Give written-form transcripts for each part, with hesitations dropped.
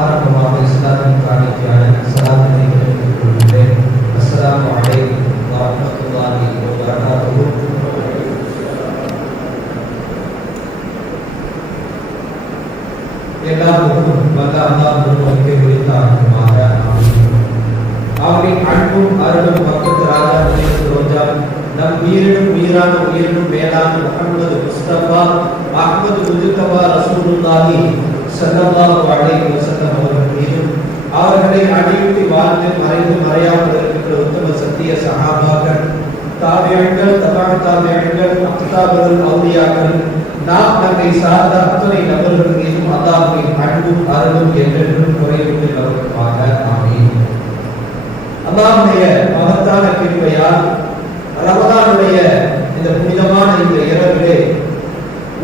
ஆரம்பமாக இஸ்லாமின் காணிக்கையான சலாத்தினை தெரிவித்துக் கொள்கிறேன். அஸ்ஸலாமு அலைக்கும் வரஹ்மத்துல்லாஹி வபரகாத்துஹு. எல்லாருக்கும் வல்ல அல்லாஹ் ஒருவனுக்கே உரித்தாகுமாக. அவரின் அன்பும் அருளும் பக்கத்து ராஜா ரோஜா நம் உயிரினும் உயிரான உயிரினும் மேலான முஹம்மது முஸ்தபா அஹ்மது முஜ்தபா ரசூலுல்லாஹி ஸல்லல்லாஹு அலைஹி வஸல்லம் அவர்கள் மீதும் அவர்களை அடியுற்றி வாழ்ந்து மறைந்து மறையாமல் இருக்கின்ற உத்தம சத்திய சஹாபாக்கள், தாபியீன்கள், தபஅ தாபியீன்கள், அக்தாபுல் அவுலியாக்கள், நாம் நம்மை சார்ந்த அத்தனை நபர்கள் மீதும் அல்லாஹ்வின் அன்பும் அருளும் என்றென்றும் குறைவின்றி நிலவட்டுமாக. ஆமீன். அல்லாஹ்வுடைய மகத்தான கிருபையால் ரமலானுடைய இந்த புனிதமான இந்த இரவிலே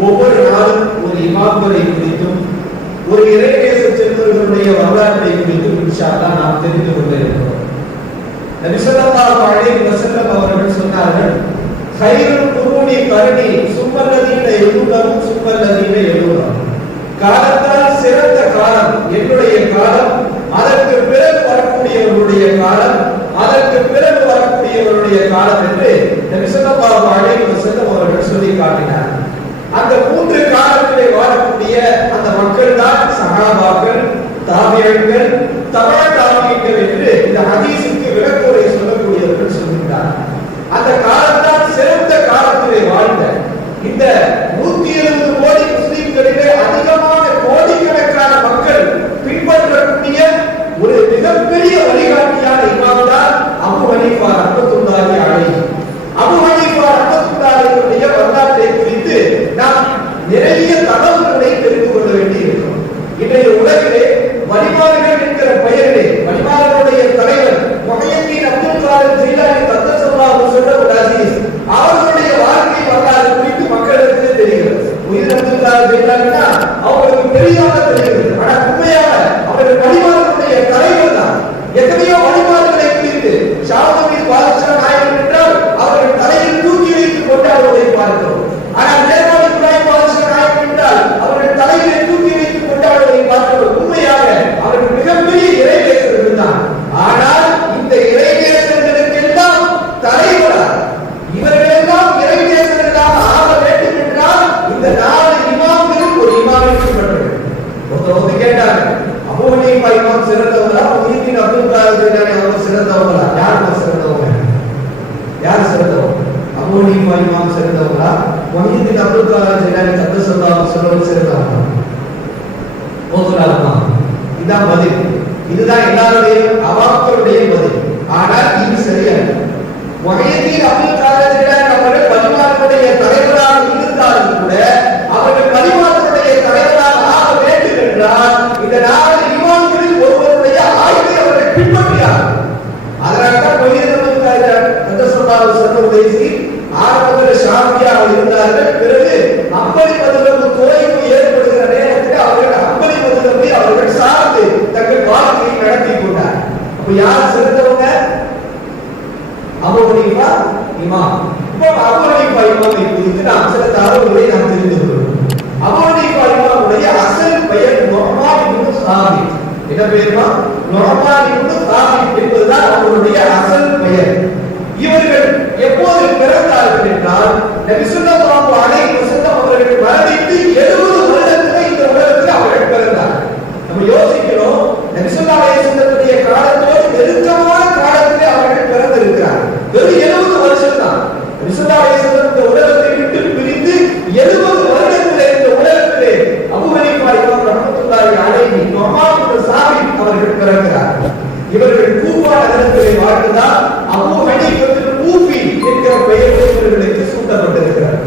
ஒவ்வொரு நாளும் ஒரு இமாம்களை குறித்தும் ஒரு இறைநேச செல்வர்களுடைய வரலாற்றை குறித்தும் இன்ஷா அல்லாஹ் நாம் தெரிந்து கொண்டிருக்கிறோம். நபி ஸல்லல்லாஹு அலைஹி வஸல்லம் அவர்கள் சொன்னார்கள், "கைருல் குரூனி கர்னி சும்மல்லதீன யலூனஹும் சும்மல்லதீன யலூனஹும்." காலத்தால் சிறந்த காலம் என்னுடைய காலம், அதற்கு பிறகு வரக்கூடியவர்களுடைய காலம், அதற்கு பிறகு வரக்கூடியவர்களுடைய காலம் என்று நபி ஸல்லல்லாஹு அலைஹி வஸல்லம் அவர்கள் சொல்லி காட்டினார். அந்த மூன்று காலத்திலே வாழக்கூடிய அந்த மக்கள் தான் சஹாபாக்கள், தாபியீன்கள், தபஅ தாபியீன்கள் என்று இந்த ஹதீஸுக்கு விளக்கவுரை சொல்லக்கூடியவர்கள் சொல்கிறார். அந்த காலத்தான் சிறந்த காலத்திலே வாழ்ந்த இந்த 120 கோடி முஸ்லிம்களிலே அதிகமான கோடிக்கணக்கான மக்கள் பின்பற்றக்கூடிய ஒரு மிகப்பெரிய வழிகாட்டியான இமாம் தான் அபூ ஹனீஃபா ரஹ்மத்துல்லாஹி அலைஹி. அபூ ஹனீஃபா ரஹ்மத்துல்லாஹி அலைஹியுடைய வரலாற்றை குறித்து நாம் நிறைய தகவல்களை தெரிந்து கொள்ள வேண்டியிருக்கிறோம். இன்றைய உலகிலே வலிமார்கள் என்கிற பெயரிலே வலிமார்களுடைய தலைவர் முஹய்யித்தீன் அப்துல் காதிர் ஜீலானி கத்தஸல்லாஹு சிர்ரஹு அஸீஸ் அவர்களுடைய வாழ்க்கை வரலாறு குறித்து மக்களுக்கு தெரிகிறது. முஹய்யித்தீன் அப்துல் காதிர் ஜீலானினா அவங்களுக்கு பெரிதாக தெரிகிறது. ஆனா உண்மையாக அவர்கள் வலிமார்களுடைய தலைவர் தான். எத்தனையோ வலிமார்களை குறித்து ஷாவுல் பாதுஷா நாயகர் என்றால் அவர்கள் தலையில் தூக்கி வைத்துக் கொண்டு அவர்களை பார்க்கிறோம். ஆனால் மேற்பாடு இப்ராஹிம் பாதுஷா நாயகர் என்றால் அவர்கள் தலையிலே தூக்கி வைத்துக் கொண்டு அவர்களை பார்க்கிறோம். உண்மையாக அவர்கள் மிகப்பெரிய இறைநேசர்கள் தான். ஆனால் இந்த இறைநேசர்களுக்கெல்லாம் தலைவராக இவர்களெல்லாம் இறைநேசர்களாக ஆக வேண்டும் என்றால் இந்த 4 இமாம்களும் ஒரு இமாமிற்கு பட்டது. ஒருத்தர் கேட்டாங்க, அபூ ஹனீஃபா இமாம் சிறந்தவங்களா, முஹய்யித்தீன் அப்துல் காதிர் ஜீலானி அவங்க சிறந்தவங்களா? யார் சிறந்தவங்க? யார் சிறந்தவங்க? அபூ ஹனீஃபா இமாம் சிறந்தவங்களா, முஹய்யித்தீன் அப்துல் காதிர் ஜீலானி கத்தஸல்லாஹு சிர்ரஹு சிறந்தவங்களா? போதுலாமா? இதான் பதில். இதுதான் எல்லாருடைய அவாக்களுடைய பதில். ஆனால் இது சரியான முஹய்யித்தீன் அப்துல் காதிர் ஜீலானி அவர்கள் வலிமார்களுடைய தலைவராக இருந்தாலும் கூட அவர்கள் வலிமார்களுடைய தலைவராக ஆக வேண்டும் என்றால் இந்த 4 இமாம்களில் ஒருவருடைய ஆய்வை அவர்கள் பின்பற்றினார்கள். அதனால்தான் முஹய்யித்தீன் அப்துல் காதிர் கத்தஸல்லாஹு சிர்ரஹு அஸீஸ் ஆரம்பத்தில் ஷாஃபியாக இருந்தார்கள். பிறகு அம்பலி மதுஹப் துறைக்கு ஏற்படுகிற நேரத்தில் அவர்கள் அம்பலி மதுஹப்பை அவர்கள் சார்ந்து தங்கள் வாழ்க்கையை நடத்தி கொண்டார். அப்ப யார் சிறந்தவங்க? அபூ ஹனீஃபா இமாம். இப்போ அபூ ஹனீஃபா இமாமை குறித்து நாம் சில தகவல்களை நாம் தெரிந்து கொள்வோம். அபூ ஹனீஃபா இமாமுடைய அசல் பெயர் நுஅமான் இப்னு சாபித். என்ன பெயர்மா? நுஅமான் இப்னு சாபித் என்பதுதான் அவருடைய அசல் பெயர். இவர்கள் எப்போது பிறந்தார்கள் என்றால் நபி ஸல்லல்லாஹு அலைஹி வஸல்லம் அவர்கள் மரணித்து 70 வருடத்தில் இந்த உலகத்தில் அவர்கள் பிறந்தார்கள். நம்ம யோசிக்கிறோம், நபி ஸல்லல்லாஹு அலைஹி வஸல்லமுடைய காலத்தோடு நெருக்கமான காலத்திலே அவர்கள் பிறந்திருக்கிறார்கள். வெறும் 70 வருஷம் தான். நபி ஸல்லல்லாஹு அலைஹி வஸல்லம் இந்த உலகத்தை விட்டு பிரிந்து 70 வருடத்திலே இந்த உலகத்திலே அபூ ஹனீஃபா இமாம் ரஹ்மத்துல்லாஹி அலைஹி நுஅமான் இப்னு சாபித் அவர்கள் பிறக்கிறார்கள். இவர்கள் கூஃபா நகரத்திலே வாழ்ந்ததால் அபூ ஹனீஃபத்துல் கூஃபி என்கிற பெயர் இவர்களுக்கு சூட்டப்பட்டிருக்கிறது.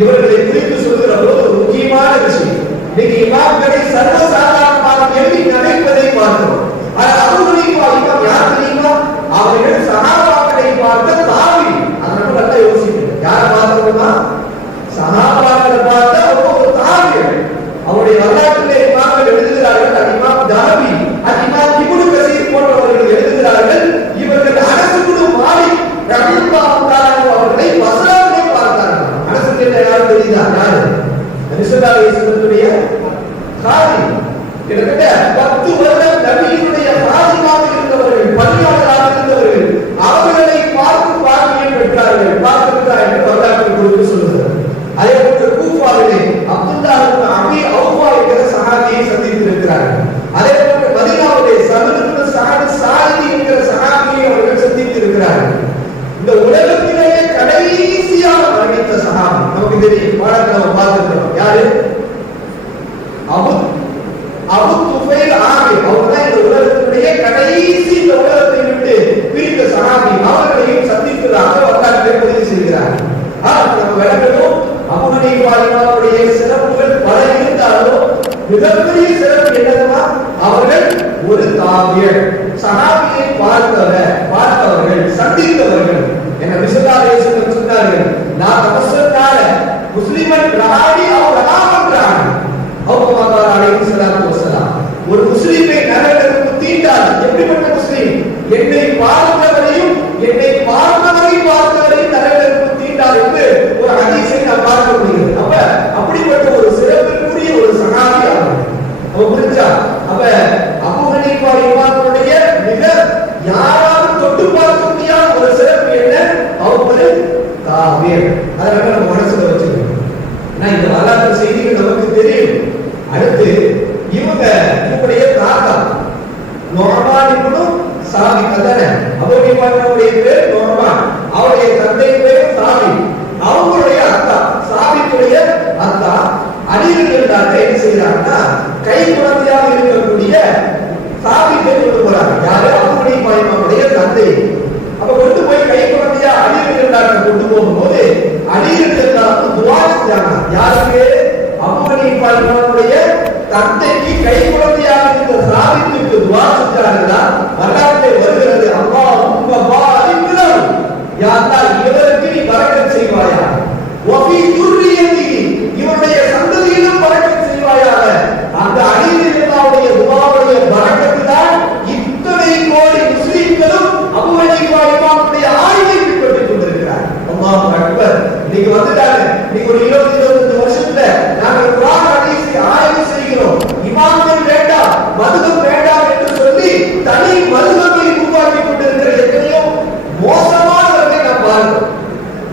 இவர்களை குறித்து சொல்கிற போது ஒரு முக்கியமான விஷயம், இன்னைக்கு இமாம்களை சர்வசாதாரணமாக எண்ணி நினைப்பதை பார்க்கிறோம். ஆனால் அபூ ஹனீஃபா இமாம் யார் தெரியுமா? அவர்கள் சஹாபாக்களை பார்த்த தாவி. அதனால நல்லா யோசிக்கணும், யாரை பார்த்தோம்னா சஹாபாக்களை பார்த்த ஒரு தாவியர். அவருடைய வரலாற்றிலே இமாம்கள் எழுதுகிறார்கள். அது இமாம் தாவி, அது இமாம் இப்னு கஸீர் போன்றவர்கள் எழுதுகிறார்கள். இவர்கள் அனஸ் இப்னு மாலிக் ரஹிமஹுல்லாஹு தஆலா அவர்களை பஸ்ராவிலே பார்த்தார்கள். அனஸ் யார் தெரியுதா? யாரு? நபி ஸல்லல்லாஹு அலைஹி வஸல்லமுடைய காதி. இருக்கிறார்கள். அதே போன்று மதீனாவிலே சஹலுக்கு சாயிதி என்கிற சஹாபியை அவர்கள் சந்தித்து இருக்கிறார்கள். இந்த உலகத்திலேயே கடைசியாக மரணித்த சஹாபி நமக்கு தெரியும், பாடத்தில் நம்ம பார்த்திருக்கிறோம். யாரு? அபு துஃபைல் ஆமிர். அவர்தான் இந்த உலகத்திலேயே கடைசி இந்த உலகத்தை விட்டு பிரிந்த சஹாபி. அவர்களையும் சந்தித்ததாக வரலாற்றை பதிவு செய்கிறார். நம்ம விளக்கணும், அபூ ஹனீஃபா இமாமுடைய சிறப்புகள் பல இருந்தாலும் மிகப்பெரிய சிறப்பு என்னதுமா, அவர்கள் ஒரு தாபியர், சஹாபியை பார்த்தவர்கள், சந்தித்தவர்கள். என்ன விசுவாசம் சொன்னார்கள், நான் தமஸ்ஸனால முஸ்லிமன் ரஹாடி அவர் ரஹாமன்றான் அவர் அலைஹி ஸலாத்து வஸலாம். ஒரு முஸ்லிமை நரகத்துக்கு தீண்டாது. எப்படிப்பட்ட முஸ்லிம்? என்னை பார்த்தவரையும் என்னை பார்த்தவரையும் நரகத்துக்கு தீண்டாது என்று ஒரு ஹதீஸை நாம் பார்க்க முடியும். அப்படிப்பட்ட ஒரு சிறப்பிற்குரிய ஒரு சஹாபி அவர். புரிஞ்சா? அபூ ஹனீஃபா இமாமுடைய மிக யாராலும் தொட்டு பார்க்க முடியாத ஒரு சிறப்பு என்ன? அவர் ஒரு தாபீர். அதனால நம்ம மனசுல வச்சுக்கணும். இந்த வரலாற்று செய்திகள் நமக்கு தெரியும். அடுத்து இவங்களுடைய தாத்தா நுஅமான் இப்னு சாபித் தானே. அபூ ஹனீஃபாவுடைய பேர் நுஅமான், அவருடைய தந்தை பேர் சாபித். அவங்களுடைய அத்தா சாபித்துடைய அத்தா அலி ரலியல்லாஹு என்ன செய்யறாங்கன்னா, கை குழந்தையாக இருக்கக்கூடிய சாபித்தை கொண்டு போறாங்க. யாரு? அபூ ஹனீஃபாவுடைய தந்தை. அப்ப கொண்டு போய் கை குழந்தையா அலி ரலியல்லாஹு கொண்டு போகும்போது அலி ரலியல்லாஹு துஆ செஞ்சாங்க. யாருக்கு? அபூ ஹனீஃபாவுடைய தந்தைக்கு கை குழந்தையாக இருந்த சாபித்துக்கு துஆ செஞ்சார்களா? வரலாற்றில் வருகிறது, அல்லாஹும்ம பாரிக் லஹு, யா அல்லாஹ் இவருக்கு நீ பரக்கத் செய்வாயா, வஃபி துர்ரியத்திஹி, இவருடைய சந்ததியிலும் பரக்கத் செய்வாயாக. அந்த அலி ரலியல்லாஹுடைய துஆவுடைய பரக்கத்து தான் இத்தனை கோடி முஸ்லிம்களும் அபூ ஹனீஃபா இமாமுடைய ஆய்வை பின்பற்றிக் கொண்டிருக்கிறார். அல்லாஹு அக்பர். இன்னைக்கு வந்துட்டாங்க. இன்னைக்கு ஒரு 20-25 வருஷத்துல நாங்கள் குர்ஆன் ஹதீஸை ஆய்வு செய்கிறோம். இமாம்கள் வேண்டாம், மதுஹப் வேண்டாம் என்று சொல்லி தனி மதுஹப்பை உருவாக்கி கொண்டிருக்கிற எத்தனையோ மோசமானவர்களை நாம் பார்க்கிறோம்.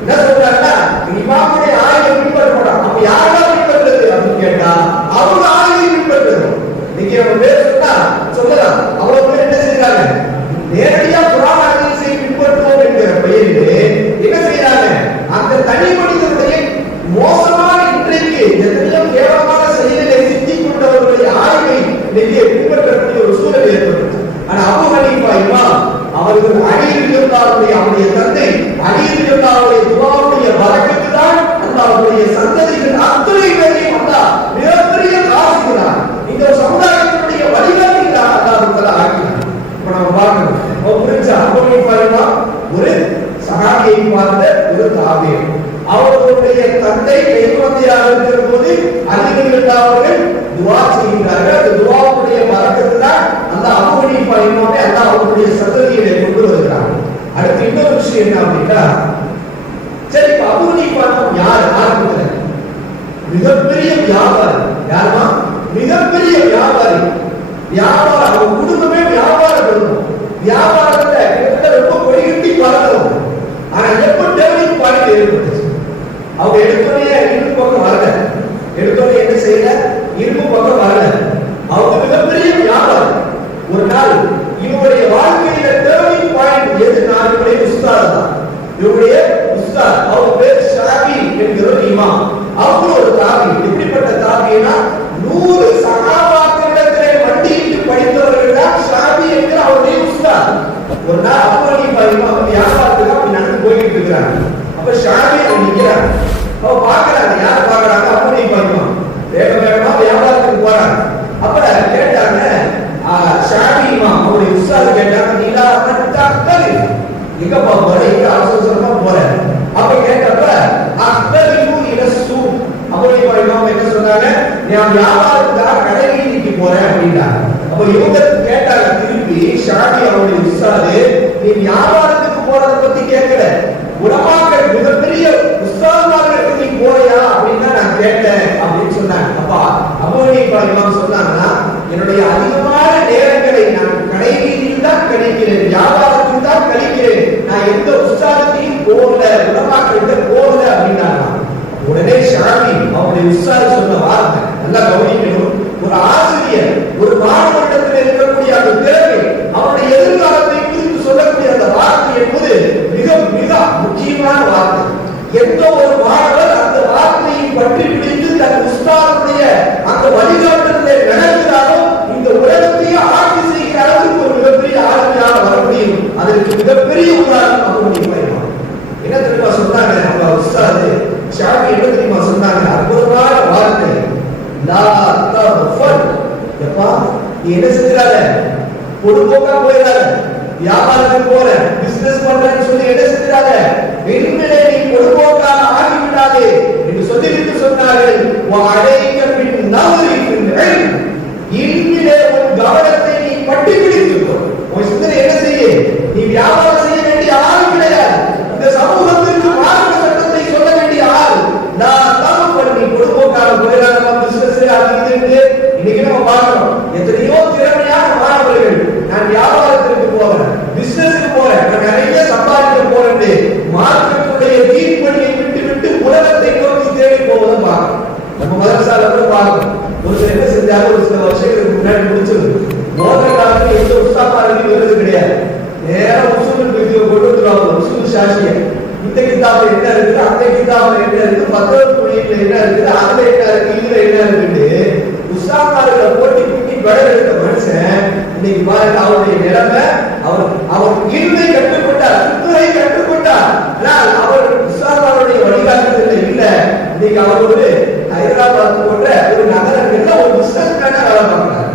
என்ன சொல்றாங்கன்னா, இமாமுடைய ஆய்வை பின்பற்றப்படும். அப்ப யாரெல்லாம் பின்பற்றுறது அப்படின்னு கேட்டா அவங்க ஆய்வை பின்பற்றணும். இன்னைக்கு நம்ம பேர் சொன்னா சொல்லலாம், அவங்க என்ன செய்யறாங்க, நேரடியா குர்ஆன் ஹதீஸை பின்பற்றுவோம் என்கிற பெயரிலே என்ன செய்யறாங்க, அந்த தனி மனிதனுடைய மோசமான இன்றைக்கு எத்தனையோ கேவலமான செயலை சித்திக் கொண்டவர்களுடைய ஆய்வை இன்னைக்கு பின்பற்றக்கூடிய ஒரு சூழல் ஏற்படுது. ஆனா அபூ ஹனீஃபா இமாம் அவர்கள் அலி ரலியல்லாஹுடைய அவருடைய தந்தை அலி ரலியல்லாஹுடைய துஆவுடைய பரக்கத்து தான் அல்லாஹ்வுடைய சந்ததிகள் அத்தனை பேரையும் அல்லாஹ் மிகப்பெரிய காசுகிறார். இந்த சமுதாயத்தினுடைய வழிகாட்டியாக அல்லாஹ் தஆலா ஆக்கினார். இப்ப நம்ம பார்க்கணும், புரிஞ்சா? அபூ ஹனீஃபா இமாம் ஒரு சஹாபியை பார்த்த ஒரு தாபீர். அவர்களுடைய தந்தை கை குழந்தையாக இருக்கிற போது அலி ரலியல்லாஹு அவர்கள் துஆ செய்கிறார்கள். அந்த துஆவுடைய பரக்கத்து தான் அந்த அபூ ஹனீஃபா இமாமை அல்லாஹ் அவருடைய சந்ததியிலே கொண்டு வருகிறார். அடுத்து இன்னொரு விஷயம் என்ன அப்படின்னா, சரி அபூ ஹனீஃபா யார்? ஆரம்பத்துல மிகப்பெரிய வியாபாரி. யாருமா? மிகப்பெரிய வியாபாரி. வியாபாரம், அவங்க குடும்பமே வியாபார குடும்பம். வியாபாரத்துல கிட்டத்தட்ட ரொம்ப கொடிகட்டி பறந்தவங்க. ஆனா எப்ப டேர்னிங் பாயிண்ட் ஏற்பட்டுச்சு, அவங்க எடுத்தோடனே இரும்பு பக்கம் வரல. எடுத்தோடனே என்ன செய்யல, இரும்பு பக்கம் வரல. அவங்க மிகப்பெரிய வியாபாரம். ஒரு நாள் இவருடைய வாழ்க்கையில டேர்னிங் பாயிண்ட் எதுனா, இவருடைய உஸ்தாத் தான். இவருடைய உஸ்தாத், அவர் பேர் ஷாபி என்கிற ஒரு இமாம். அவங்க ஒரு தாபி. எப்படிப்பட்ட தாபினா, 100 சஹாபாக்களிடத்திலே மண்டியிட்டு படித்தவர்கள் தான் ஷாபி என்கிற அவருடைய உஸ்தாத். ஒரு நாள் அபூ ஹனீஃபா இமாம் வியாபாரத்துக்கு அப்படி நடந்து போயிட்டு இருக்கிறாங்க. அப்ப ஷாபி அவங்க நிக்கிறாங்க. அவ பாக்குறாங்க. யார் பாக்குறாங்க? அபூ ஹனீஃபா இமாம் வேக வேகமா வியாபாரத்துக்கு போறாங்க. அப்ப கேட்டாங்க, ஷாபி இமாம் அவருடைய உஸ்தாத் கேட்டாங்க, நீலா தக்தரி, எங்கப்பா போற, எங்க அவசரமா போற? அப்ப கேட்டப்ப அக்தரிஹு இலசு, அபூ ஹனீஃபா இமாம் என்ன சொன்னாங்க, நான் வியாபாரத்துக்காக கடை வீதிக்கு போறேன் அப்படின்னாங்க. அப்ப இவங்க கேட்டாங்க திருப்பி, ஷாபி அவருடைய உஸ்தாது, நீ வியாபாரத்துக்கு போறத பத்தி கேட்கல, உலமாக்கள் மிகப்பெரிய உஸ்தாதுமார்களுக்கு நீ போறியா அப்படின்னு நான் கேட்டேன் அப்படின்னு சொன்னாங்க. அப்பா அபூ ஹனீஃபா இமாம் சொன்னாங்கன்னா, என்னுடைய அதிகமான நேரங்களை நான் கடை வீதியில் தான் கழிக்கிறேன், வியாபாரத்தில் தான் கழிக்கிறேன், நான் எந்த உஸ்தாதுத்தையும் போகல, உலமாக்கிட்ட போகல அப்படின்னாங்க. உடனே ஷாபி அவருடைய உஸ்தாது சொன்ன வார்த்தை நல்லா கவனிக்கணும். ஒரு ஆசிரியர் ஒரு முக்கியமான வார்த்தை. எந்த ஒரு மாணவர் அந்த வார்த்தையை பற்றி பிடித்து தன் உஸ்தாதுடைய அந்த வழிகாட்டுதலை நடக்கிறாரோ இந்த உலகத்தையே ஆட்சி செய்கிற அளவுக்கு ஒரு மிகப்பெரிய ஆளுமையாக வர முடியும். அதற்கு மிகப்பெரிய உதாரணம் அபூ ஹனீஃபா. என்ன தெரியுமா சொன்னாங்க அவங்க உஸ்தாது ஷாஃபி? என்ன தெரியுமா சொன்னாங்க? அற்புதமான வார்த்தை, லா தஃபல். எப்பா நீ என்ன செஞ்சிடாத, பொதுபோக்கா போயிடாத, வியாபாரத்துக்கு போற, பிசினஸ் பண்றேன்னு சொல்லி என்ன செஞ்சிடாத, வெளியிலே நீ பொதுபோக்காக ஆகிவிடாதே என்று சொல்லிவிட்டு சொன்னார்கள், வஅலைக பின் நவ்ரி ஃபில் இல்ம். இல்மிலே உன் கவனத்தை நீ பற்றி பிடித்துக்கோ. உன் சிந்தனை என்ன செய்ய, நீ வியாபாரம் செய்ய வேண்டிய ஆள் கிடையாது, இந்த சமூகத்திற்கு மார்க்க சட்டத்தை சொல்ல வேண்டிய ஆள். நான் தான் பண்ணி பொதுபோக்காக போயிடாத, பிசினஸ் ஆகிட்டு இன்னைக்கு நம்ம பார்க்கிறோம் எத்தனையோ திறமையான மாணவர்கள், நான் வியாபாரத்திற்கு போறேன், பிசினஸ்க்கு போறேன், நான் நிறைய சம்பாதிக்க போறேன், மார்க்கெட்டுடைய தீர்ப்படியை விட்டு விட்டு உலகத்தை நோக்கி தேடி போவதை பார்க்கிறோம். நம்ம மதரசால கூட பார்க்கிறோம். ஒரு சில என்ன செஞ்சாங்க, ஒரு சில வருஷங்களுக்கு முன்னாடி முடிச்சது மோதல் காலத்துல எந்த உஸ்தாமாருக்கு வருது கிடையாது, நேரம் உசூல் பிரிவு கொண்டு வந்துருவாங்க. உசூல் சாஷிய இந்த கிதாபுல என்ன இருக்குது, அந்த கிதாபுல என்ன இருக்குது, மத்தொரு துணியில என்ன இருக்குது, அதுல என்ன இருக்கு, இதுல என்ன இருக்குன்னு உஸ்தாமார்களை போட்டி பின்னி வளர்த்த மனுஷன் இன்னைக்கு பாருங்க அவருடைய நிலைமை. அவர் இல்மை கற்றுக்கொண்டார், சுத்துரை கற்றுக்கொண்டார். ஆனால் அவர் உஸ்தாமாருடைய வழிகாட்டுதல் இல்ல. இன்னைக்கு அவர் ஒரு ஹைதராபாத் போன்ற ஒரு நகரங்கள்ல ஒரு பிசினஸ் மேனா வேலை பார்க்கிறார்.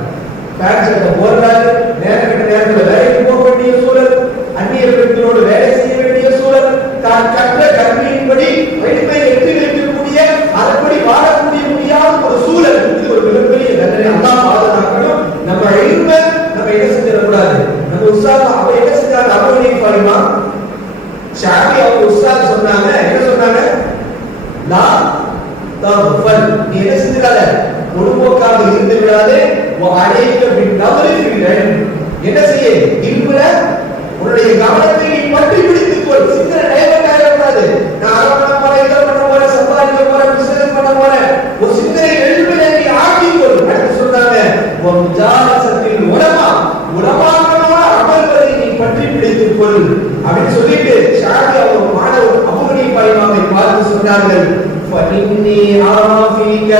ஃபேக்டரியில போறாரு, நேரத்துல வேலைக்கு போக வேண்டிய சூழல், அந்நிய பெண்களோடு வேலை செய்ய வேண்டிய சூழல், தான் கற்ற கல்வியின்படி வலிமை எட்டி வைக்கக்கூடிய அதன்படி வாழக்கூடிய முடியாத ஒரு சூழல். இது ஒரு மிகப்பெரிய தண்டனை. அல்லாஹ் பாதுகாக்கணும். நம்ம இல்மை நம்ம என்ன செஞ்சிடக்கூடாது. நம்ம உஸ்தாத் அவ என்ன செஞ்சாங்க, அபூ ஹனீஃபா ஷாஃபி அவங்க உஸ்தாத் சொன்னாங்க, என்ன சொன்னாங்க, லா தஃபல். நீ என்ன செஞ்சிடாத, பொதுபோக்காக இருந்து விடாதே, வஅலைக பின் நவ்ரி ஃபில் இல்ம். என்ன செய்ய, இல்முல உன்னுடைய கவனத்தை நீ பற்றி பிடித்துக்கொள். சிந்தனை டைவர்ட் ஆகக்கூடாது. நான் அதை பண்ண போறேன், இதை பண்ண போறேன், சம்பாதிக்க போறேன், பிசினஸ் பண்ண போறேன், ஒரு சிந்தனை எழுப்பிலே நீ ஆக்கிக்கொள். அடுத்து சொன்னாங்க, வமுஜாலசத்தில் உலமா, உலமாக்களோட அமல்வதை நீ பற்றி பிடித்துக்கொள் அப்படின்னு சொல்லிட்டு ஷாஃபி அவர் மாணவர் அபூ ஹனீஃபா இமாமை பார்த்து சொன்னார்கள், ஃபஇன்னி ஆஃபீக,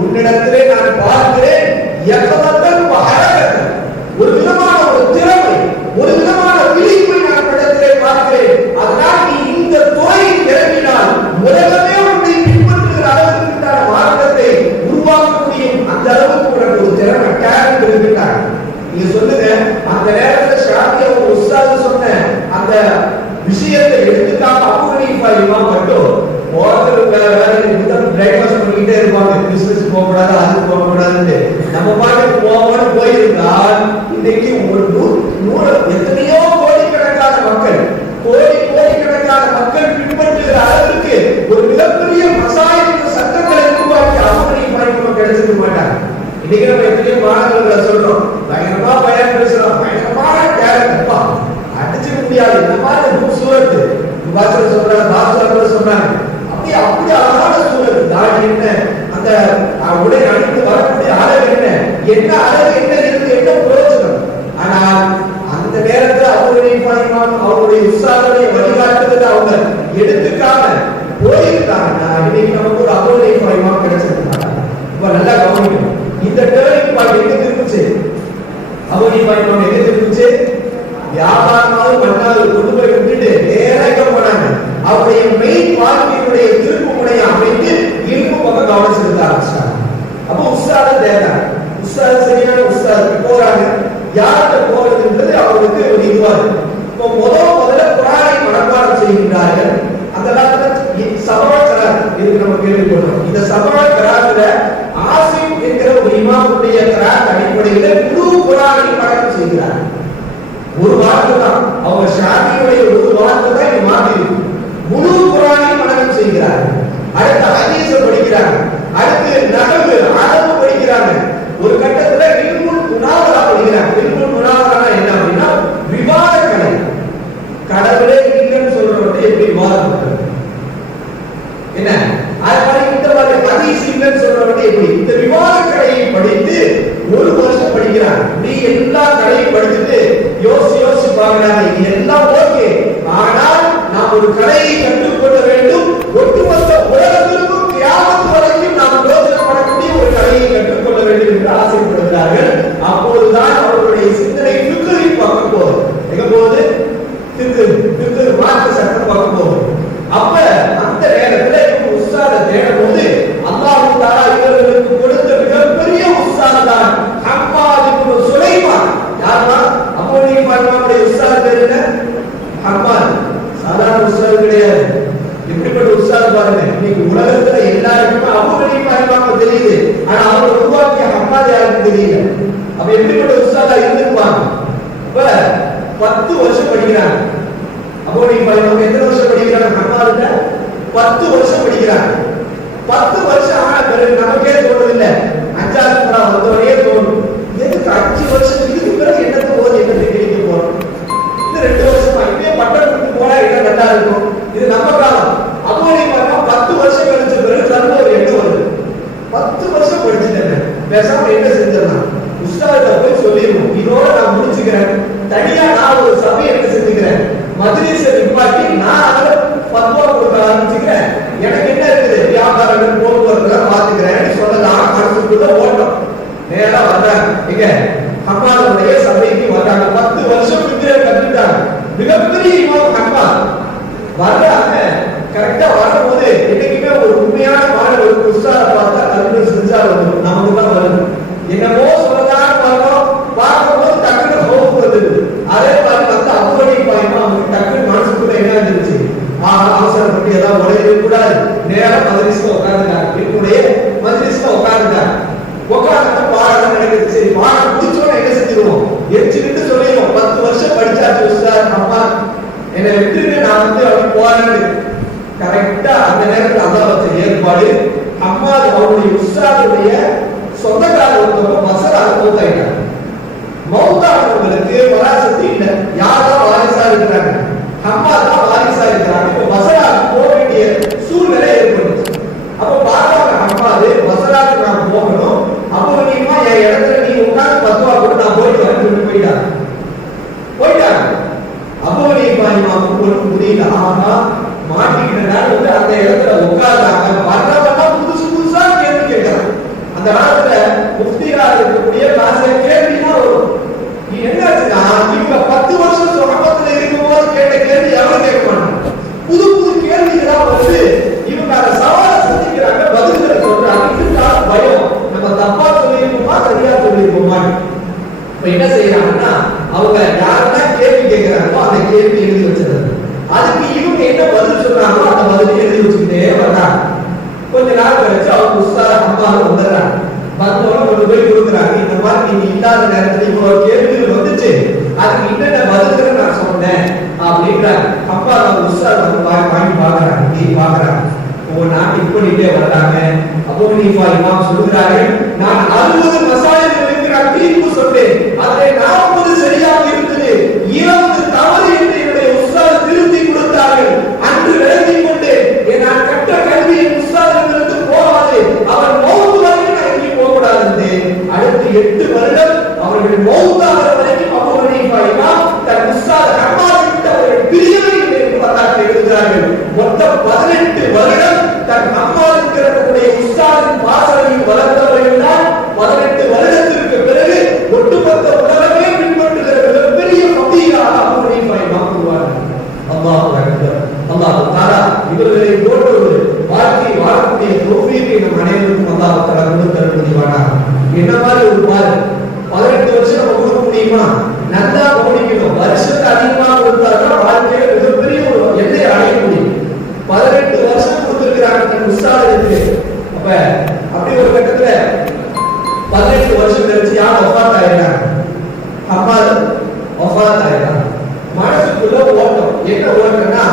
உன்னிடத்திலே நான் பார்க்கிறேன், யகதன் வஹரகன், ஒரு விதமான ஒரு திறமை, ஒரு விதமான விழிப்பை நான் இடத்திலே பார்க்கிறேன். அதனால் நீ இந்த துறையில் இறங்கினால் உலகமே உன்னை பின்பற்றுகிற அளவுக்கு மார்க்கத்தை உருவாக்க முடியும். அந்த அளவுக்கு உனக்கு ஒரு திறமை, டேலண்ட் இருக்கிறார். நீங்க சொல்லுங்க, அந்த நேரத்தில் ஷாஃபி அவர் உஸ்தாத் சொன்ன அந்த விஷயத்தை எடுத்துக்காம அபூ ஹனீஃபா இமாம் மட்டும் போறதுக்கு வேற பிரேக்ஃபாஸ்ட் பண்ணிக்கிட்டே இருப்பாங்க, பிசினஸ் போக கூடாது, அது போக கூடாதுன்னு. நம்ம பாட்டுக்கு போகணும்னு போயிருந்தால் இன்னைக்கு ஒரு எத்தனையோ கோடிக்கணக்கான மக்கள், கோடிக்கணக்கான மக்கள் பின்பற்றுகிற அளவுக்கு ஒரு மிகப்பெரிய மசாயிக் சட்டங்களை உருவாக்கி அபூ ஹனீஃபா இமாம் கிடைச்சிருக்க மாட்டாங்க. இன்னைக்கு நம்ம எத்தனையோ மாணவர்களை சொல்றோம், பயங்கரமா பயன் பேசுறோம், பயங்கரமான டேலண்ட், அடிச்சுக்க முடியாது, இந்த மாதிரி சூரத்து பாஷையில சொல்றாங்க, பாஷையில சொல்றாங்க. அப்படி அழகான சூழல், தாடி என்ன, அந்த உடை அணிந்து வரக்கூடிய அழகு என்ன அழகு என்ன இருக்கு, என்ன பிரயோஜனம். ஆனால் அந்த நேரத்தில் அபூ ஹனீஃபா இமாம் அவருடைய உஸ்தாதுடைய வழிகாட்டுதலை அவங்க எடுத்துக்காம போயிருக்காங்க. இன்னைக்கு நமக்கு ஒரு அபூ ஹனீஃபா இமாம் கிடைச்சிருக்காங்க. இப்ப நல்லா கவனிக்கணும், இந்த டேர்னிங் பாயிண்ட் எங்க திரும்பிச்சு, அபூ ஹனீஃபா இமாம் எங்க திரும்பிச்சு, வியாபாரமாவது பண்ணாது கொண்டு போய் விட்டுட்டு நேராக போனாங்க. அவருடைய மெயின் வாழ்க்கையுடைய திருப்பு முனையை அமைத்து இல்மு பக்கம் கவனம் செலுத்த ஆரம்பிச்சாங்க. அப்போ உஸ்தாத தேவை, உஸ்தாது சரியான உஸ்தாதுக்கு போறாங்க. யார்கிட்ட போறதுன்றது அவருக்கு ஒரு இதுவா இருக்கு. இப்போ முதல்ல குர்ஆனை மனப்பாடம் செய்கின்றார்கள். அந்த சபா கராத் இதுக்கு நம்ம கேள்விப்படுறோம். இந்த சபா கராத்துல ஆசிம் என்கிற ஒரு இமாமுடைய கராத் அடிப்படையில் முழு குர்ஆனை பாடம் செய்கிறார். ஒரு வார்த்தை தான், அவங்க ஷாஃபியுடைய ஒரு வார்த்தை தான் இந்த மாதிரி முழு குர்ஆனை மனனம் செய்கிறார். அடுத்து ஹதீஸ படிக்கிறாங்க, அடுத்து நஹ்வு அரபு படிக்கிறாங்க. ஒரு கட்டத்துல இல்முல் முனாவரா படிக்கிறாங்க. இல்முல் முனாவரா என்ன அப்படின்னா விவாத கலை. கடவுளே இல்லைன்னு சொல்றவங்க எப்படி விவாதம் பண்றது, என்ன அது மாதிரி இந்த மாதிரி ஹதீஸ் இல்லைன்னு சொல்றவங்க எப்படி, இந்த விவாத கலையை படித்து ஒரு வருஷம் படிக்கிறாங்க. நீ எல்லா கலையும் படிச்சுட்டு யோசி பாக்குறாங்க, இது எல்லாம் ஓகே, ஆனால் நாம் ஒரு கலையை கற்றுக்கொள்ள வேண்டும். ஒட்டுமொத்த உலகத்திற்கும் கியாமத் வரைக்கும் நாம் பிரயோஜனப்படக்கூடிய ஒரு கலையை கற்றுக்கொள்ள வேண்டும் என்று ஆசைப்படுகிறார்கள். அப்போதுதான் அவர்களுடைய சிந்தனை ஃபிக்ஹின் பக்கம் போகும். எங்க போகுது? ஃபிக்ஹ் மார்க்க சட்டம் பக்கம் போகும். அப்ப அந்த நேரத்துல இவங்க உஸ்தாத தேடும் போது அல்லாஹ் தஆலா இவர்களுக்கு கொடுத்த மிகப்பெரிய உஸ்தாத் தான் ஹம்மாத் இப்னு சுலைமான். யாரா? அபூ ஹனீஃபா இமாமுடைய உஸ்தாத் பேர் என்ன? ஹம்மாத். சாதாரண உஸ்தாத் கிடையாது. எப்படிப்பட்ட உஸ்தாத் பாருங்க. இன்னைக்கு உலகத்துல எல்லாருக்குமே அபூ ஹனீஃபா இமாம் தெரியுது. ஆனா அவர் உருவாக்கிய ஹம்மாத் யாருக்கும் தெரியல. அப்ப எப்படிப்பட்ட உஸ்தாதா இருந்திருப்பாங்க? இப்ப 10 வருஷம் படிக்கிறாங்க. அபூ ஹனீஃபா இமாம் எத்தனை வருஷம் படிக்கிறாங்க? ஹம்மாத்ல 10 வருஷம் படிக்கிறாங்க. 10 வருஷம் ஆன பிறகு நமக்கே தோணுது இல்ல, 5ஆவது முறை வந்தவரையே தோணும், எதுக்கு 5 வருஷத்துக்கு இதுக்கு பிறகு என்னத்தை போது என்னத்தை கிடைக்க போறோம், இது 2 வருஷமா இப்பயே பட்டம் கொடுத்து போனா என்ன நல்லா இருக்கும், இது நம்ம காலம். அபூ ஹனீஃபா 10 வருஷம் கழிச்ச பிறகு தனக்கு ஒரு எண்ணம் வருது, 10 வருஷம் படிச்சுட்டேன், பேசாம என்ன செஞ்சிடலாம், உஸ்தாதிட்ட போய் சொல்லிடுவோம், இதோட நான் முடிச்சுக்கிறேன், தனியா நான் ஒரு சபை என்ன செஞ்சுக்கிறேன், மஜ்லிஸை நிப்பாட்டி நான் அதை ஃபத்வா கொடுக்க ஆரம்பிச்சுக்கிறேன், எனக்கு என்ன இருக்குது, வியாபாரங்கள் போக்குவரத்துலாம் பாத்துக்கிறேன் சொல்லலாம். மனசுக்குள்ள ஓட்டம் நேரா வர்றாங்க. இங்க ஹம்மாதுடைய சபைக்கு வர்றாங்க. 10 வருஷம் ஃபிக்ஹ் கத்துட்டாங்க. மிகப்பெரிய இமாம் ஹம்மாத் வர்றாங்க. கரெக்டா வரும்போது என்னைக்குமே ஒரு உண்மையான மாணவருக்கு உஸ்தாத பார்த்தா கல்வி செஞ்சா வரும், நமக்கு தான் வரும். என்னமோ சொல்லலாம் வரோம், பார்க்கும்போது டக்குனு ஹோப் வருது. அதே மாதிரி வந்து அபூ ஹனீஃபா இமாம் டக்குனு மனசுக்குள்ள என்ன இருந்துச்சு, அவசரப்பட்டு ஏதாவது உடையவே கூடாது, நேரா மஜ்லிஸ்ல உட்கார்ந்துட்டாங்க. என்னுடைய மஜ்லிஸ்ல உட்கார்ந்துட்டாங்க. உட்கார்ந்து பாடம் நடக்குது. சரி பாடம் முடிச்சோன்னு என்ன செஞ்சிருவோம், எரிச்சுக்கிட்டு சொல்லிடுவோம், 10 வருஷம் படிச்சாச்சு உஸ்தாத், அம்மா என்னை விட்டுட்டு நான் வந்து அப்படி போறேன்னு. கரெக்டா அந்த நேரத்தில் அல்லாஹ் வச்ச ஏற்பாடு, அம்மா அவருடைய உஸ்தாதுடைய சொந்தக்காரர் ஒருத்தவங்க மசரால மௌத்தாயிட்டாங்க. மௌத்தானவங்களுக்கு வராசத்து இல்லை, யாரெல்லாம் வாரிசா இருக்கிறாங்க, அம்மா தான் வாரிசா இருக்கிறாங்க. இப்ப மசராக்கு போக வேண்டிய சூழ்நிலை ஏற்பட்டுச்சு. அப்ப பார்த்தாங்க அம்மாது மசராக்கு நான் போகணும், அப்போ நீமா என் இடத்துல நீ உட்கார்ந்து பத்துவா கூட நான் போயிட்டு வரேன்னு போயிட்டாங்க. அப்போ நீமா இமாமுக்கு ஒன்றும் புரியல. ஆனா மாட்டிக்கிட்டனால வந்து அந்த இடத்துல உட்கார்ந்தாங்க. வர்றவெல்லாம் புதுசா கேள்வி கேட்கறாங்க. அந்த காலத்துல முஃப்தியா இருக்கக்கூடிய காசை கேள்விதான் வரும். என்னாச்சுன்னா இவங்க 10 வருஷம் சுகமத்துல இருக்கும்போது கேட்ட கேள்வி யாரும் கேட்க மாட்டாங்க. புது கேள்விகளா வந்து இவங்க அந்த சவாலை சந்திக்கிறாங்க, பதில்களை சொல்றாங்க. இதுக்கான பயம், நம்ம தப்பா சொல்லியிருக்கோமா சரியா சொல்லியிருக்கோமா. இப்ப என்ன செய்யறாங்கன்னா அவங்க யாரெல்லாம் கேள்வி கேட்கிறாங்களோ அந்த கேள்வி எழுதி வச்சிருக்காங்க. அதுக்கு இவங்க என்ன பதில் சொல்றாங்களோ அந்த பதில் எழுதி வச்சுக்கிட்டே வர்றாங்க. கொஞ்ச நாள் கழிச்சு அவங்க உஸ்தாத அம்மாவை வந்துடுறாங்க. வந்தோட கொண்டு போய் கொடுக்குறாங்க. இந்த மாதிரி நீங்க இல்லாத நேரத்துல இவ்வளவு கேள்விகள் வந்துச்சு, அதுக்கு என்னென்ன பதில்களை நான் சொன்னேன் அப்படின்றாங்க. அப்பா அவங்க உஸ்தாத் வந்து வாங்கி பாக்குறாங்க, நீ பாக்குறாங்க உங்க நாட்டு இப்படிட்டே வர்றாங்க. அபூ ஹனீஃபா இமாம் சொல்கிறார்கள், நான் 60 மசாயல்களுக்கு நான் தீர்ப்பு சொன்னேன், அதிலே 40 சரியாக இருந்தது, 20 தவறு என்று என்னுடைய உஸ்தாத் திருத்தி கொடுத்தார்கள். அன்று விளங்கிக் கொண்டேன், நான் கற்ற கல்வி என் உஸ்தாதிடமிருந்து போகாது, அவர் மௌத் வரைக்கும் நான் எங்கேயும் போகக்கூடாது. அடுத்து 8 வருடம் அவர்கள் மௌத்தாகிற வரைக்கும் அபூ ஹனீஃபா இமாம் தன் உஸ்தாத் ஹம்மாத் கிட்ட அவர்கள் பிரியவே இல்லை என்று வரலாற்று எழுதுகிறார்கள். மொத்தம் 18 வருடம் தன் ஹம்மாத் கிட்ட உஸ்தாதின் வாசலையும் வளர்த்தவர்கள் தான் 18 வருடத்திற்கு பிறகு ஒட்டுமொத்த உலகமே பின்பற்றுகிற மிகப்பெரிய ஃபகீராக அபூ ஹனீஃபா இமாம் உருவானார். அல்லாஹ் அக்பர். அல்லாஹ் தஆலா இவர்களை போன்ற ஒரு வாழ்க்கை வாழக்கூடிய தௌஃபீகை நம் அனைவருக்கும் அல்லாஹ் தஆலா கொடுத்தருள் புரிவானாக. என்ன மாதிரி ஒரு பாரு 18 வருஷம் நம்ம கொடுக்க முடியுமா? நல்லா கவனிக்கணும். வருஷத்துக்கு அதிகமாக கொடுத்தாதான் வாழ்க்கையில மிகப்பெரிய ஒரு எல்லையை அடைய முடியும். 18 வருஷம் கொடுத்திருக்கிறாங்க தன் உஸ்தாதுக்கு. அப்ப அப்படி ஒரு கட்டத்துல 18 வருஷம் கழிச்சு யார் வஃபாத் ஆயிடுறாங்க, அம்மா வஃபாத் ஆயிடுறாங்க. மனசுக்குள்ள ஓட்டம் என்ன ஓட்டம்னா,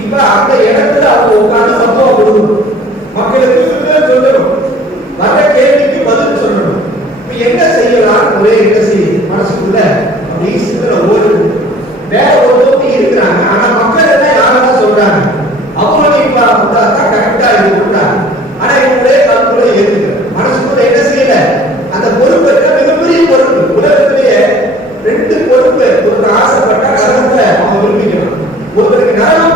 இப்ப அந்த இடத்துல அவங்க உட்கார்ந்து ஃபத்வா கொடுக்கணும், மக்களுக்கு சொல்லணும், வர கேள்விக்கு பதில் சொல்லணும். இப்ப என்ன செய்யலாம் ஒரே என்ன செய்யுது மனசுக்குள்ள அப்படி சிந்தனை ஓடுது. வேற ஒருத்தவங்க இருக்கிறாங்க, ஆனா மக்கள் எல்லாம் யாரெல்லாம் சொல்றாங்க அபூ ஹனீஃபா தான் கரெக்டா இருக்கிறாங்க. ஆனா இவங்களே கல்குள்ள ஏத்துக்க மனசுக்குள்ள என்ன செய்யல, அந்த பொறுப்பு மிகப்பெரிய பொறுப்பு. உலகத்திலேயே 2 பொறுப்பு. ஒரு ஆசைப்பட்ட நரகத்தை அவங்க விரும்பிக்கணும், ஒருத்தருக்கு நரகம்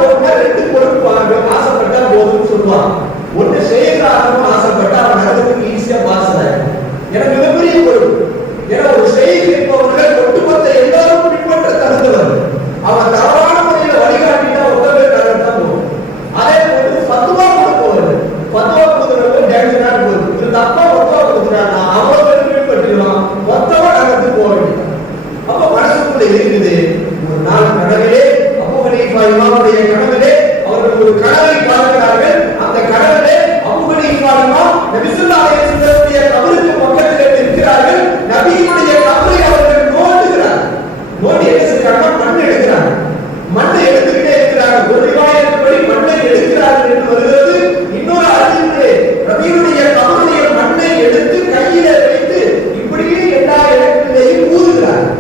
இருக்குது. ஒரு நாள் கனவிலே அபூ ஹனீஃபா இமாமுடைய கனவிலே அவர்கள் ஒரு கனவை பார்க்கிறார்கள். அந்த கனவிலே அபூ ஹனீஃபா இமாம் நபி ஸல்லல்லாஹு அலைஹி வஸல்லமுடைய கபருக்கு பக்கத்தில் இருக்கிறார்கள். நபியுடைய கபரை அவர்கள் நோண்டுகிறார்கள். நோண்டி என்ன செய்றாங்க? மண் எடுக்கிறாங்க. மண்ணை எடுத்துக்கிட்டே இருக்கிறார்கள். ஒரு ரிவாயத்தின்படி மண்ணை எடுக்கிறார்கள் என்று வருகிறது. இன்னொரு அறிவிலே நபியுடைய கபருடைய மண்ணை எடுத்து கையில வைத்து இப்படியே எல்லா இடங்களிலேயும் ஊதுகிறார்கள்.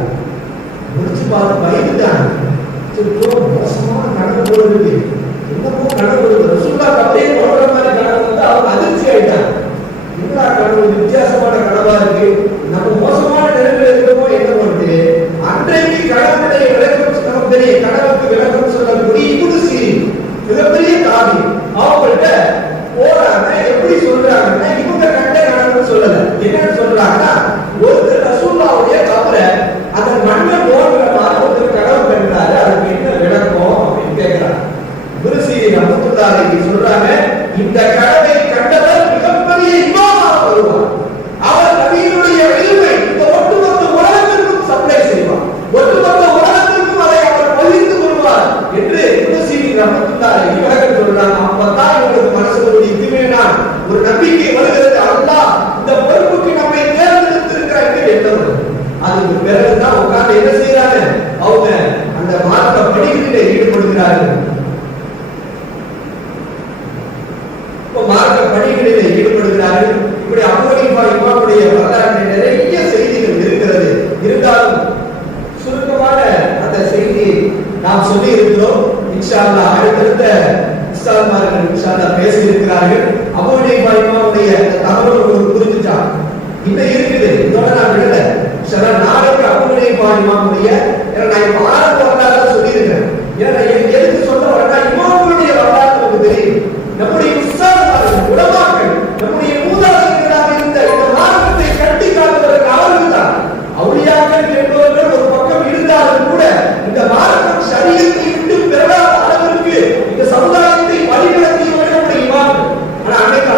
முடிச்சு பார்த்து பயந்துட்டாங்க. மோசமான கனவு போடுறது, என்னமோ கனவு ரசூலுல்லாஹ் அப்படியே போடுற மாதிரி கனவு வந்து அவங்க அதிர்ச்சி ஆயிட்டாங்க. என்ன கனவு, வித்தியாசமான கனவா இருக்கு, நம்ம மோசமான நிலைமையில இருக்கோமோ என்ன பண்ணுது. அன்றைக்கு கனவுடைய விளக்கம் பெரிய கனவுக்கு விளக்கம் சொல்லக்கூடிய இப்னு சீரின் மிகப்பெரிய தாபி அவங்கள்ட்ட போறாங்க. எப்படி சொல்றாங்கன்னா இவங்க கண்ட கனவுன்னு சொல்லல. என்னன்னு சொல்றாங்கன்னா ஒருத்தர் ரசூலுல்லாஹ்வுடைய கபரை அதன் மண்ணை நோண்டுற மாதிரி ஒருத்தர் கனவு கண்டாரு, அதுக்கு என்ன விளக்கம் அப்படின்னு கேட்கிறாங்க. இப்னு சீரின் ரஹ்மத்துல்லாஹி அலைஹி சொல்றாங்க, இந்த கனவை கண்டவர் மிகப்பெரிய இமாமாக வருவார். அவர் நபியினுடைய இல்மை இந்த ஒட்டுமொத்த உலகத்திற்கும் சப்ளை செய்வார், ஒட்டுமொத்த உலகத்திற்கும் அதை அவர் பகிர்ந்து கொள்வார் என்று இப்னு சீரின் ரஹ்மத்துல்லாஹி அலைஹி விளக்கம் சொல்றாங்க. அப்பதான் இவங்களுக்கு மனசுல ஒரு இத்துமீனான், ஒரு நம்பிக்கை வருகிறது. அல்லாஹ் இந்த பொறுப்புக்கு நம்மை தேர்ந்தெடுத்திருக்கிறார் என்று எண்ணம் வருது. அதுக்கு பிறகுதான் உட்கார்ந்து என்ன செய்யறாங்க, அவங்க அந்த மார்க்க பணிகளிலே ஈடுபடுகிறார்கள். மார்க்க பணிகளிலே ஈடுபடுகிறார்கள். இப்படி அபூ ஹனீஃபா இமாமுடைய வரலாற்றில் நிறைய செய்திகள் இருக்கிறது. இருந்தாலும் சுருக்கமான அந்த செய்தியை நாம் சொல்லி இருக்கிறோம். இன்ஷா அல்லாஹ் அடுத்த உஸ்தாத்மார்கள் இன்ஷா அல்லாஹ் பேசி இருக்கிறார்கள். அபூ ஹனீஃபா இமாமுடைய தகவல் புரிஞ்சுட்டான். இன்னும் இருக்குது, இதோட நான் விடல. சில நாளைக்கு அபூ ஹனீஃபா இமாமுடைய நான் இப்ப ஆரம்ப வரலாறு சொல்லியிருக்கேன். ஏன்னா எதுக்கு சொல்ல வரேன்னா இமாமுடைய வரலாறு நமக்கு தெரியும். நம்முடைய உஸ்தாத்மார்கள் உலமாக்கள் நம்முடைய மூதாதையர்களாக இருந்த இந்த மார்க்கத்தை கட்டி காட்டுவதற்கு அவர்கள் தான். அவுலியாக்கள் என்பவர்கள் ஒரு பக்கம் இருந்தாலும் கூட இந்த மார்க்கம் ஷரியத்தை விட்டு பெறாத அளவிற்கு இந்த சமுதாயத்தை வழிநடத்தியவர்கள் நம்முடைய இமாம்கள். ஆனா அன்னைக்கு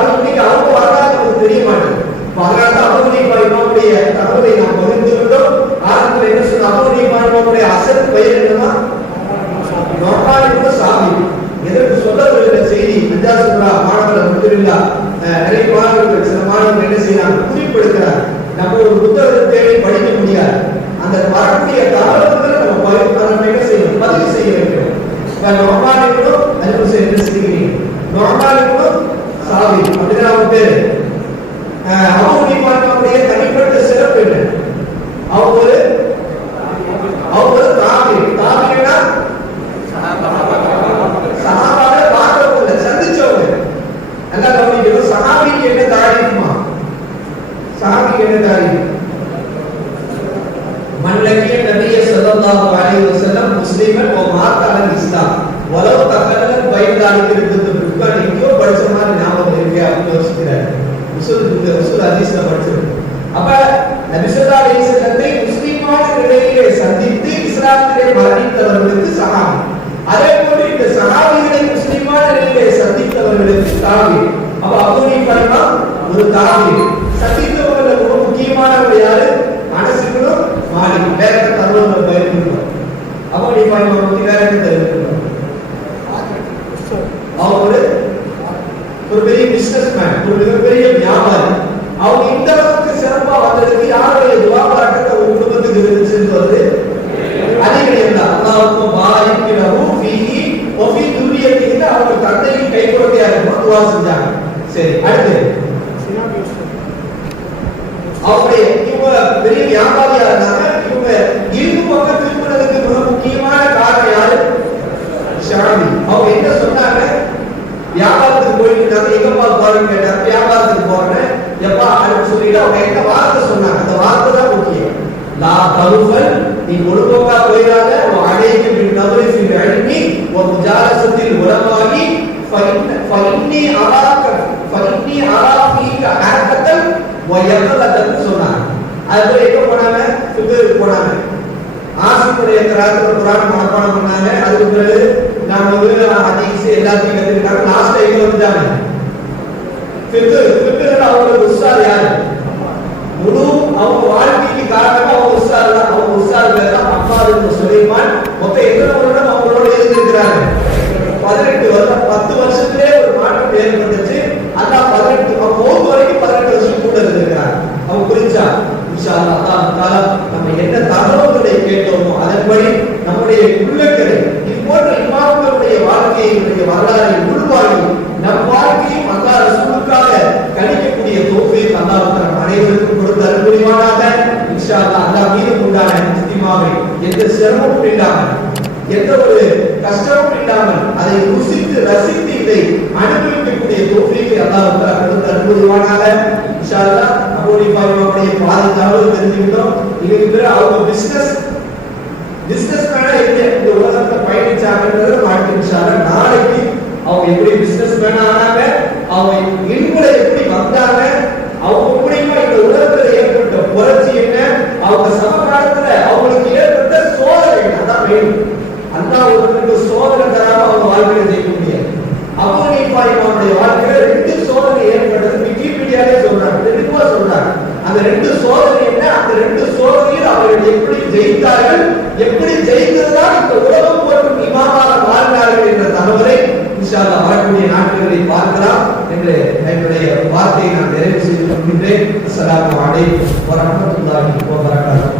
அவங்க வரலாறு நமக்கு தெரிய மாட்டேங்குது. அதனால்தான் அபூ ஹனீஃபா இமாமுடைய தகவலை நாம் பகிர்ந்துள்ளோம். ஆரம்பத்தில் என்ன சொன்ன, அபூ ஹனீஃபா இமாமுடைய அசல் பெயர் என்னன்னா நுஅமான் இப்னு சாபித். எதற்கு சொல்ல வருகிற செய்தி, அஜாசுல்லா மாணவர்கள் முத்திரில்லா நிறைய மாணவர்கள் சில மாணவர்கள் என்ன செய்யறாங்க, குறிப்பெடுக்கிறார். நம்ம ஒரு புத்தகத்தை தேடி படிக்க முடியாது. அந்த வரக்கூடிய தகவல்களை நம்ம என்ன செய்யணும், பதிவு செய்ய வேண்டும். நுஅமான் இப்னு அதுக்கு என்ன செய்கிறீங்க, நுஅமான் இப்னு சாபித் அப்படிங்கிற அவங்க பேரு. அபூ ஹனீஃபா இமாமுடைய தனிப்பட்ட சிறப்பு என்ன, அவங்க ஒரு தாபினா சஹாபாவை பார்த்தவங்க, சந்திச்சவங்க. நல்லா கவனிக்கணும். சஹாபிக்கு என்ன தாரீஃப்மா, சஹாபிக்கு என்ன தாரீஃப், மல்லக்கிய நபிய ஸல்லல்லாஹு அலைஹி வஸல்லம் முஸ்லிமன் வ மாத்த அல் இஸ்லாம் வலவ் தகல்லல் பைதாலிக்கு இருக்கிறது. புக்கான எங்கேயோ படிச்ச மாதிரி ஞாபகம் இருக்கு அப்படின்னு யோசிக்கிறார். உஸூல் ஹதீஸ்ல படிச்சிருக்கு. அப்ப நபி ஸல்லல்லாஹு அலைஹி வஸல்லத்தை முஸ்லிமான நிலையிலே சந்தித்து இஸ்லாத்திலே மரணித்தவர்களுக்கு சஹாபி. அதே போல இந்த சஹாபிகளை முஸ்லிமான நிலையிலே சந்தித்தவர்களுக்கு தாபி. அப்ப அபூ ஹனீஃபா இமாம் ஒரு தாபி. சந்தித்தவர்கள் ரொம்ப முக்கியமானவர் யாரு, அனஸ் இப்னு மாலிக். வேற தகவல்கள் பகிர்ந்துள்ளோம். அபூ ஹனீஃபா இமாம் பத்தி வேற என்ன தெரிஞ்சுக்கணும், அவர் ஒரு பெரிய பிசினஸ்மேன், ஒரு மிகப்பெரிய வியாபாரி. அவங்க இந்த அளவுக்கு சிறப்பா வந்ததுக்கு யாருடைய துஆ பரக்கத் ஒரு குடும்பத்துக்கு இருந்துச்சுன்னு வருது, அதிகரியா அல்லாஹ்வு பாரிக் லஹு ஃபீஹி வ ஃபீ துர்ரியத்திஹி. அவங்க தந்தைக்கு கை கொடுக்கையா இருக்கணும் துஆ செஞ்சாங்க. சரி, அடுத்து அவருடைய இவங்க பெரிய வியாபாரியா இருந்தாங்க. இவங்க இரு பக்கம் திரும்பினதுக்கு மிக முக்கியமான காரணம் யாரு, ஷாபி. அவங்க என்ன சொன்னாங்க, வியாபாரத்துக்கு போயிட்டு எங்கப்பா போறேன்னு கேட்டாங்க. வியாபாரத்துக்கு போறேன் எப்பா அப்படின்னு சொல்லிட்டு அவங்க என்ன வார்த்தை சொன்னாங்க, அந்த வார்த்தை தான் முக்கியம். லா தகுஃபல், நீ ஒழுங்கா போயிடாத. அலைக்கு பின் நபரி ஃபில் இல்மி வ முஜாலசத்தில் உலமாகி ஃபஇன்னி அரா ஃபீக ஹாக்கத்தன் வ யகலதன் சொன்னாங்க. அதுல எங்க போனாங்க, ஃபிக்ஹ் போனாங்க. ஆசிரியருடைய கிராத்துல குர்ஆன் மனப்பாடம் பண்ணாங்க. அதுக்கு பிறகு நாம ஹதீஸ் எல்லாத்தையும் கத்துக்கிட்டாங்க. லாஸ்ட்ல எங்க வந்துட்டாங்க, ஃபிக்ஹ். அவங்களுக்கு உஸ்தாத் யாரு, முழு அவங்க வாழ்க்கைக்கு காரணமா அவங்க உஸ்தாத் தான். அவங்க உஸ்தாத் பேர் தான் அம்மார் இப்னு சுலைமான் மொத்தம் எத்தனை வருடம் அவங்களோட இருந்திருக்கிறாங்க? 18 வருடம். 10 வருஷத்திலே ஒரு மாற்றம் ஏற்பட்டுச்சு. அல்லாஹ் 18 மௌத் வரைக்கும் 18 வருஷம் கூட இருந்திருக்கிறாங்க. அவங்க புரிஞ்சா இன்ஷா அல்லாஹ் தஆலா நம்ம என்ன தகவல்களை கேட்டோமோ அதன்படி நம்முடைய உள்ளங்களை இதுபோன்ற இமாம்களுடைய வாழ்க்கையினுடைய வரலாறை உள்வாங்கி நம் வாழ்க்கையும் அல்லாஹ் ரசூலுக்காக கழிக்கக்கூடிய தௌஃபீக் அல்லாஹ் தஆலா அனைவருக்கும் கொடுத்து அருள் புரிவானாக. இன்ஷா அல்லாஹ் அல்லாஹ் மீது உண்டான இஸ்திமாவை எந்த சிரமமும் இல்லாமல் எந்த ஒரு கஷ்டமும் இல்லாமல் அதை ருசித்து ரசித்து இதை அனுபவிக்கக்கூடிய தௌஃபீக்கை அல்லாஹ் தஆலா கொடுத்து அருள் புரிவானாக. இன்ஷா அல்லாஹ் அபூ ஹனீஃபா இமாமுடைய பாதி தகவல் தெரிஞ்சுக்கிட்டோம். இதுக்கு பிறகு அவங்க பிசினஸ் மேனா எப்படி இந்த உலகத்தை பயணிச்சாங்கன்றத மாட்டி இன்ஷா அல்லாஹ் நாளைக்கு அவங்க எப்படி பிசினஸ் மேனா ஆனாங்க, அவங்க இன்புல எப்படி வந்தாங்க, அவங்க மூலியமா இந்த உலகத்துல ஏற்பட்ட புரட்சி என்ன, அவங்க சமகாலத்துல அவங்களுக்கு ஏற்பட்ட சோதனை அதான் வேணும். அல்லாஹ் ஒருத்தருக்கு சோதனை தராம அவங்க வாழ்க்கையில ஜெயிக்க முடியாது. அபூ ஹனீஃபா இமாமுடைய வாழ்க்கையில 2 சோதனை ஏற்பட்டது. விக்கிபீடியாலே சொல்றாங்க, தெளிவா சொல்றாங்க. அந்த 2 சோதனை என்ன, அந்த 2 சோதனையில் அவர்கள் எப்படி ஜெயித்தார்கள், எப்படி ஜெயித்ததுதான் இந்த உலகம் போற்றும் இமாமாக வாழ்ந்தார்கள் என்ற தகவலை இன்ஷா அல்லாஹ் வரக்கூடிய நாட்களில் பார்க்கலாம் என்று என்னுடைய வார்த்தையை நான் நிறைவு செய்து கொள்கின்றேன். அஸ்ஸலாமு அலைக்கும் வரஹ்மத்துல்லாஹி வபரகாத்துஹு.